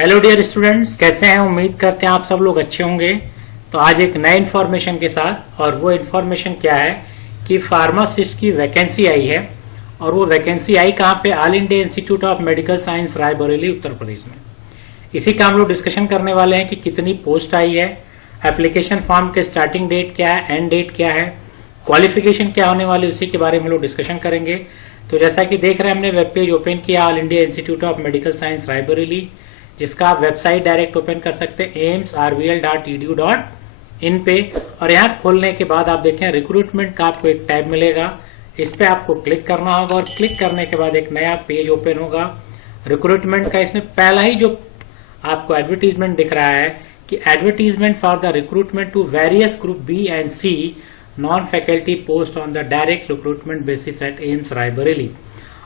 Hello dear students, कैसे हैं? उम्मीद करते हैं आप सब लोग अच्छे होंगे। तो आज एक नए इन्फॉर्मेशन के साथ, और वो इन्फॉर्मेशन क्या है कि फार्मासिस्ट की वैकेंसी आई है। और वो वैकेंसी आई कहाँ पे? All India Institute of Medical Science Raebareli, Uttar Pradesh में। इसी का हम लोग डिस्कशन करने वाले हैं कि कितनी पोस्ट आई है, एप्लीकेशन फॉर्म के स्टार्टिंग डेट क्या है, एंड डेट क्या है, क्वालिफिकेशन क्या होने वाली, उसी के बारे में हम लोग डिस्कशन करेंगे। तो जैसा कि देख रहे हैं, हमने वेब पेज ओपन किया all India Institute of Medical Science Raebareli, जिसका आप वेबसाइट डायरेक्ट ओपन कर सकते हैं aimsrvl.edu.in पे। और यहाँ खोलने के बाद आप देखें रिक्रूटमेंट का आपको एक टैब मिलेगा, इस पे आपको क्लिक करना होगा और क्लिक करने के बाद एक नया पेज ओपन होगा रिक्रूटमेंट का। इसमें पहला ही जो आपको एडवर्टीजमेंट दिख रहा है कि advertisement for the recruitment to various group B and C non faculty post on the direct recruitment basis at AIIMS Raebareli.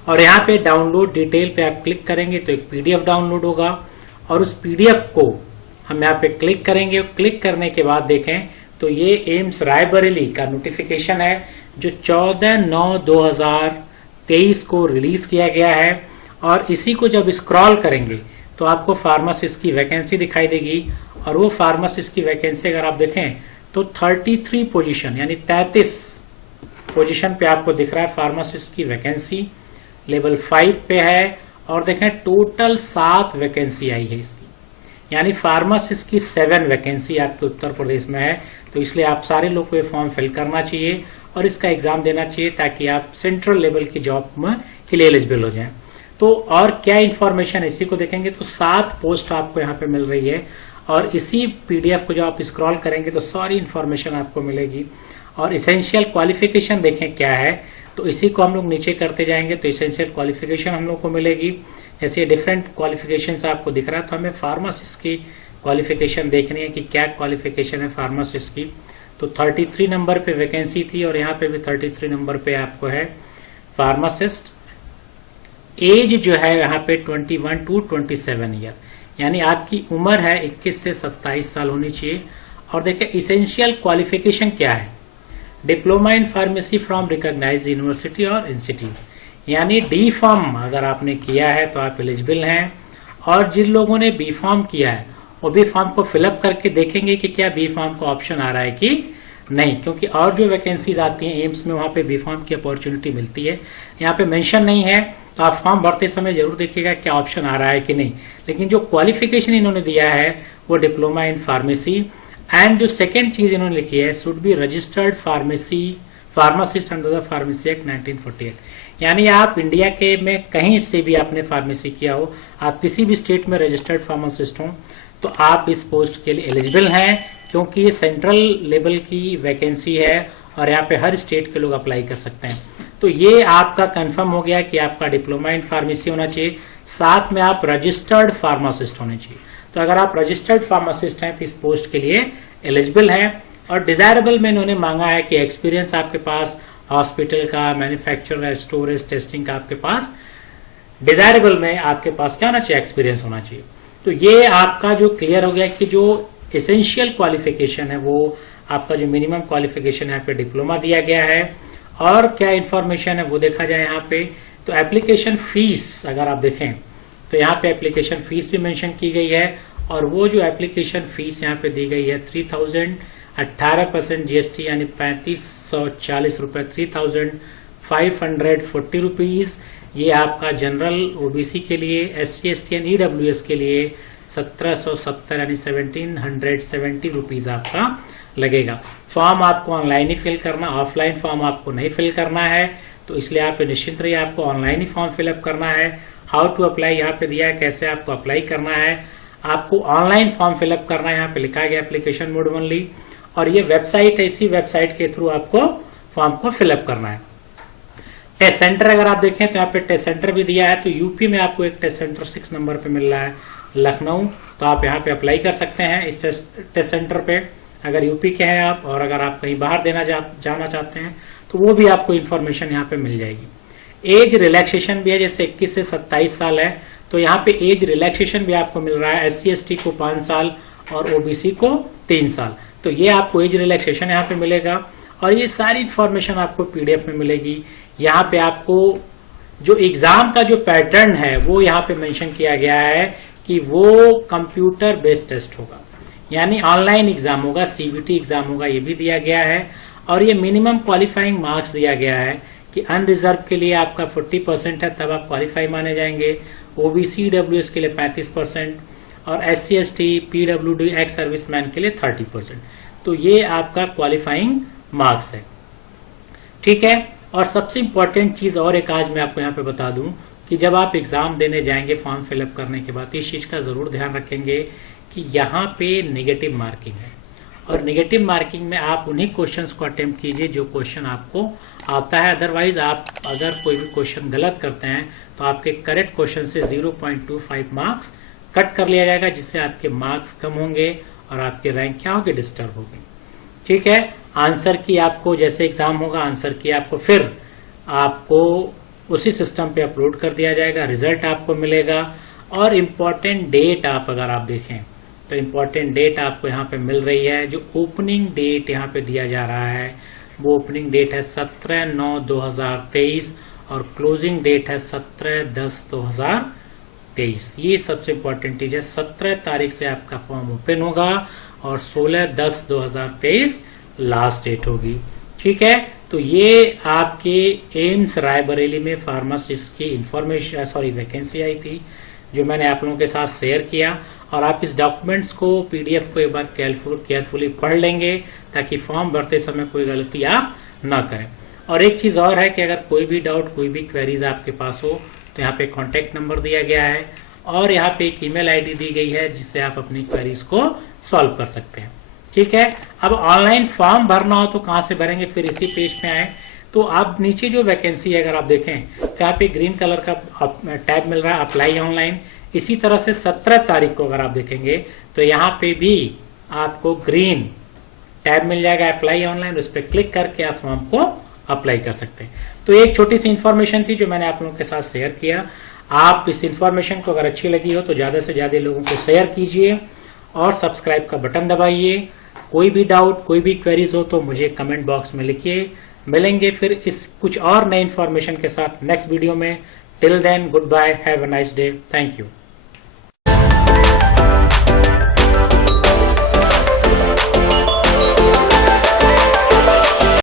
और यहाँ पे डाउनलोड डिटेल पे आप क्लिक करेंगे तो एक पीडीएफ डाउनलोड होगा, और उस पीडीएफ को हम यहाँ पे क्लिक करेंगे। क्लिक करने के बाद देखें तो ये एम्स रायबरेली का नोटिफिकेशन है जो 14/9/2023 को रिलीज किया गया है। और इसी को जब स्क्रॉल करेंगे तो आपको फार्मासिस्ट की वैकेंसी दिखाई देगी। और वो फार्मासिस्ट की वैकेंसी अगर आप देखें तो 33 पोजीशन यानी 33 पोजीशन पे आपको दिख रहा है फार्मासिस्ट की वैकेंसी। लेवल 5 पे है। और देखें टोटल 7 वैकेंसी आई है इसकी, यानी फार्मासिस्ट की 7 वैकेंसी आपके उत्तर प्रदेश में है। तो इसलिए आप सारे लोग को ये फॉर्म फिल करना चाहिए और इसका एग्जाम देना चाहिए ताकि आप सेंट्रल लेवल की जॉब में के लिए एलिजिबल हो जाएं। तो और क्या इन्फॉर्मेशन इसी को देखेंगे तो 7 पोस्ट आपको यहाँ पे मिल रही है। और इसी पीडीएफ को जब आप स्क्रॉल करेंगे तो सारी इन्फॉर्मेशन आपको मिलेगी। और इसेंशियल क्वालिफिकेशन देखें क्या है, तो इसी को हम लोग नीचे करते जाएंगे तो इसेंशियल क्वालिफिकेशन हम लोग को मिलेगी। जैसे डिफरेंट क्वालिफिकेशन आपको दिख रहा है, तो हमें फार्मासिस्ट की क्वालिफिकेशन देखनी है कि क्या क्वालिफिकेशन है फार्मासिस्ट की। तो 33 नंबर पे वैकेंसी थी और यहाँ पे भी 33 नंबर पे आपको है फार्मासिस्ट। एज जो है यहाँ पे 21 to 27 ईयर, यानी आपकी उम्र है 21 से 27 साल होनी चाहिए। और देखिए इसेंशियल क्वालिफिकेशन क्या है, diploma in pharmacy from recognised university और इंस्टीट्यूट, यानी डी फार्म अगर आपने किया है तो आप एलिजिबल हैं। और जिन लोगों ने बी फार्म किया है वो बी फार्म को फिलअप करके देखेंगे कि क्या बी फार्म का ऑप्शन आ रहा है कि नहीं, क्योंकि और जो वैकेंसीज आती हैं एम्स में वहां पे बी फार्म की अपॉर्चुनिटी मिलती है। यहाँ पे मेंशन नहीं है तो आप फॉर्म भरते समय जरूर देखिएगा क्या ऑप्शन आ रहा है कि नहीं। लेकिन जो क्वालिफिकेशन इन्होंने दिया है वो डिप्लोमा इन फार्मेसी। एंड जो सेकेंड चीज इन्होंने लिखी है should be registered pharmacist under the pharmacy act 1948, यानी आप इंडिया के में कहीं से भी आपने फार्मेसी किया हो, आप किसी भी स्टेट में रजिस्टर्ड फार्मासिस्ट हो तो आप इस पोस्ट के लिए एलिजिबल हैं, क्योंकि ये सेंट्रल लेवल की वैकेंसी है और यहाँ पे हर स्टेट के लोग अप्लाई कर सकते हैं। तो ये आपका कंफर्म हो गया कि आपका डिप्लोमा इन फार्मेसी होना चाहिए, साथ में आप रजिस्टर्ड फार्मासिस्ट होने चाहिए। तो अगर आप रजिस्टर्ड फार्मासिस्ट हैं तो इस पोस्ट के लिए एलिजिबल हैं। और डिजायरेबल में इन्होंने मांगा है कि एक्सपीरियंस आपके पास हॉस्पिटल का, मैन्युफैक्चरर, स्टोरेज, टेस्टिंग का आपके पास, डिजायरेबल में आपके पास क्या होना चाहिए, एक्सपीरियंस होना चाहिए। तो ये आपका जो क्लियर हो गया कि जो एसेंशियल क्वालिफिकेशन है वो आपका जो मिनिमम क्वालिफिकेशन है पे डिप्लोमा दिया गया है। और क्या इन्फॉर्मेशन है वो देखा जाए यहाँ पे, तो एप्लीकेशन फीस अगर आप देखें तो यहाँ पे एप्लीकेशन फीस भी मेंशन की गई है। और वो जो एप्लीकेशन फीस यहाँ पे दी गई है 3000, 18% जीएसटी यानी 3540 रुपए, 3540 रुपीज। ये आपका जनरल ओबीसी के लिए, SC ST एंड EWS के लिए 1770 यानी 1770 रुपीज आपका लगेगा। फॉर्म आपको ऑनलाइन ही फिल करना, ऑफलाइन फॉर्म आपको नहीं फिल करना है। तो इसलिए आप निश्चिंत रहिए, आपको ऑनलाइन ही फॉर्म फिलअप करना है। हाउ टू अप्लाई यहाँ पे दिया है, कैसे आपको अप्लाई करना है। आपको ऑनलाइन फॉर्म फिलअप करना है, यहाँ पे लिखा गया एप्लीकेशन मोड ओनली। और ये वेबसाइट है, इसी वेबसाइट के थ्रू आपको फॉर्म को फिलअप करना है। टेस्ट सेंटर अगर आप देखें तो यहाँ पे टेस्ट सेंटर भी दिया है। तो यूपी में आपको एक टेस्ट सेंटर 6 नंबर पे मिल रहा है लखनऊ, तो आप यहाँ पे अप्लाई कर सकते हैं इस टेस्ट सेंटर पे अगर यूपी के हैं आप। और अगर आप कहीं बाहर जाना चाहते हैं तो वो भी आपको इन्फॉर्मेशन यहाँ पे मिल जाएगी। एज रिलैक्सेशन भी है, जैसे 21 से 27 साल है तो यहाँ पे एज रिलैक्सेशन भी आपको मिल रहा है। SC ST को 5 साल और OBC को 3 साल। तो ये आपको एज रिलैक्सेशन यहाँ पे मिलेगा। और ये सारी इन्फॉर्मेशन आपको पीडीएफ में मिलेगी। यहाँ पे आपको जो एग्जाम का जो पैटर्न है वो यहाँ पे मेंशन किया गया है कि वो कंप्यूटर बेस्ड टेस्ट होगा, यानी ऑनलाइन एग्जाम होगा, सीबीटी एग्जाम होगा, ये भी दिया गया है। और ये मिनिमम क्वालिफाइंग मार्क्स दिया गया है कि अनरिजर्व के लिए आपका 40% है, तब आप क्वालिफाई माने जाएंगे। ओबीसी डब्ल्यूएस के लिए 35% और SC ST PWD ex serviceman के लिए 30%। तो ये आपका क्वालिफाइंग मार्क्स है, ठीक है। और सबसे इंपॉर्टेंट चीज और एक आज मैं आपको यहाँ पे बता दूं कि जब आप एग्जाम देने जाएंगे फॉर्म फिलअप करने के बाद इस चीज का जरूर ध्यान रखेंगे कि यहाँ पे नेगेटिव मार्किंग है, और नेगेटिव मार्किंग में आप उन्हीं क्वेश्चंस को अटेम्प्ट कीजिए जो क्वेश्चन आपको आता है। अदरवाइज आप अगर कोई भी क्वेश्चन गलत करते हैं तो आपके करेक्ट क्वेश्चन से 0.25 मार्क्स कट कर लिया जाएगा, जिससे आपके मार्क्स कम होंगे और आपके रैंक क्या होगी, डिस्टर्ब होगी, ठीक है। आंसर की आपको जैसे एग्जाम होगा, आंसर की आपको फिर आपको उसी सिस्टम पे अपलोड कर दिया जाएगा, रिजल्ट आपको मिलेगा। और इम्पोर्टेंट डेट आप अगर आप देखें तो इम्पोर्टेंट डेट आपको यहाँ पे मिल रही है। जो ओपनिंग डेट यहाँ पे दिया जा रहा है वो ओपनिंग डेट है 17/9/2023 और क्लोजिंग डेट है 17/10/2023। ये सबसे इम्पोर्टेंट चीज है। 17 तारीख से आपका फॉर्म ओपन होगा और 16/10/2023 लास्ट डेट होगी, ठीक है। तो ये आपके एम्स रायबरेली में फार्मासिस्ट की वैकेंसी आई थी, जो मैंने आप लोगों के साथ शेयर किया। और आप इस डॉक्यूमेंट्स को PDF को एक बार केयरफुली पढ़ लेंगे ताकि फॉर्म भरते समय कोई गलती आप ना करें। और एक चीज और है कि अगर कोई भी डाउट, कोई भी क्वेरीज आपके पास हो तो यहाँ पे कॉन्टेक्ट नंबर दिया गया है और यहाँ पे एक ईमेल ID दी गई है जिससे आप अपनी क्वेरीज को सॉल्व कर सकते हैं, ठीक है। अब ऑनलाइन फॉर्म भरना हो तो कहाँ से भरेंगे, फिर इसी पेज पे आए तो आप नीचे जो वैकेंसी है अगर आप देखें तो यहाँ पे ग्रीन कलर का टैब मिल रहा है, अप्लाई ऑनलाइन। इसी तरह से 17 तारीख को अगर आप देखेंगे तो यहाँ पे भी आपको ग्रीन टैब मिल जाएगा, अप्लाई ऑनलाइन। उस पर क्लिक करके आप फॉर्म को अप्लाई कर सकते हैं। तो एक छोटी सी इन्फॉर्मेशन थी जो मैंने आप लोगों के साथ शेयर किया। आप इस इन्फॉर्मेशन को अगर अच्छी लगी हो तो ज्यादा से ज्यादा लोगों को शेयर कीजिए और सब्सक्राइब का बटन दबाइए। कोई भी डाउट, कोई भी क्वेरीज हो तो मुझे कमेंट बॉक्स में लिखिए। मिलेंगे फिर इस कुछ और नए इन्फॉर्मेशन के साथ नेक्स्ट वीडियो में। Till then, goodbye, have a nice day, thank you.